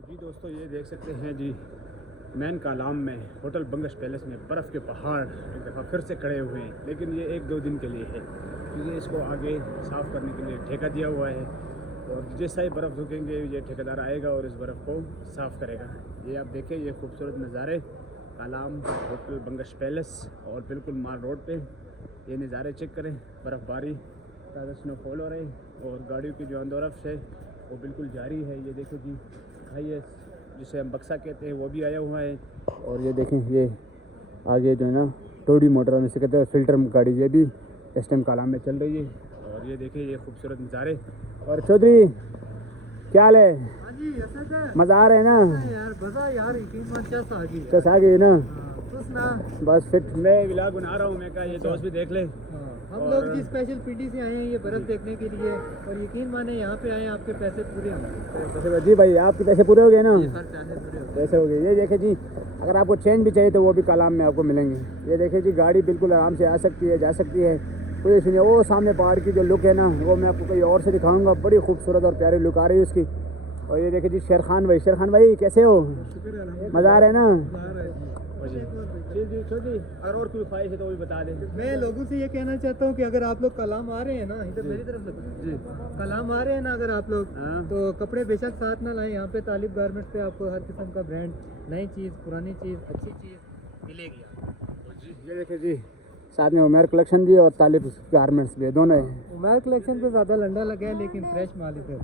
जी दोस्तों, ये देख सकते हैं जी मैन कालाम में होटल बंगश पैलेस में बर्फ़ के पहाड़ एक दफ़ा फिर से खड़े हुए हैं। लेकिन ये 1-2 दिन के लिए है, क्योंकि इसको आगे साफ़ करने के लिए ठेका दिया हुआ है और जैसा ही बर्फ़ रुकेंगे ये ठेकेदार आएगा और इस बर्फ़ को साफ़ करेगा। ये आप देखें, ये खूबसूरत नज़ारे कालाम होटल बंगश पैलेस और बिल्कुल माल रोड पे ये नज़ारे चेक करें। बर्फ़बारी, ताज़ा स्नोफॉल हो रही और गाड़ियों की जो अंदोरफ्त है वो बिल्कुल जारी है। ये देखो जी, हाईएस जिसे हम बक्सा कहते हैं वो भी आया हुआ है। और ये देखें, ये आगे जो है ना टोडी मोटर में से कहते हैं फिल्टर गाड़ी, ये भी इस टाइम कालाम में चल रही है। और ये देखें, ये खूबसूरत नज़ारे। और चौधरी क्या हाल है? मज़ा आ रहा है ना यार? मजा यार, चस आ गई ना? ना बस फिट मैं व्लॉग बना रहा हूँ, मैं कहा ये दोस्त भी देख ले। हम लोग जी स्पेशल पिंडी से आए हैं ये बर्फ देखने के लिए, और यकीन माने यहाँ पे आए आपके पैसे पूरे होंगे। जी भाई, आपके पैसे पूरे हो गए ना? पैसे हो गए। ये देखे जी, अगर आपको चेंज भी चाहिए तो वो भी कालाम में आपको मिलेंगे। ये देखे जी, गाड़ी बिल्कुल आराम से आ सकती है, जा सकती है, कोई सुनिए। वो सामने पहाड़ की जो लुक है ना, वो मैं आपको कहीं और से दिखाऊंगा। बड़ी खूबसूरत और प्यारी लुक आ रही है उसकी। और ये देखे जी शेर खान भाई कैसे हो? मज़ा आ रहा है ना? जी, अगर और कोई ख्वाहिश है तो वो भी बता दें। मैं लोगों से ये कहना चाहता हूँ कि अगर आप लोग कलाम आ रहे हैं ना, इधर मेरी तरफ से जी कलाम आ रहे हैं ना अगर आप लोग, हाँ। तो कपड़े बेशक साथ ना लाएं। यहाँ पे तालिब गारमेंट्स पे आपको हर किस्म का ब्रांड, नई चीज़, पुरानी चीज़, अच्छी चीज़ मिलेगी। ये देखिए जी, साथ में उमेर कलेक्शन भी और तालिब गारमेंट्स भी, दोनों है। उमर कलेक्शन पे ज़्यादा लंडा लगा है, लेकिन फ्रेश माल इधर।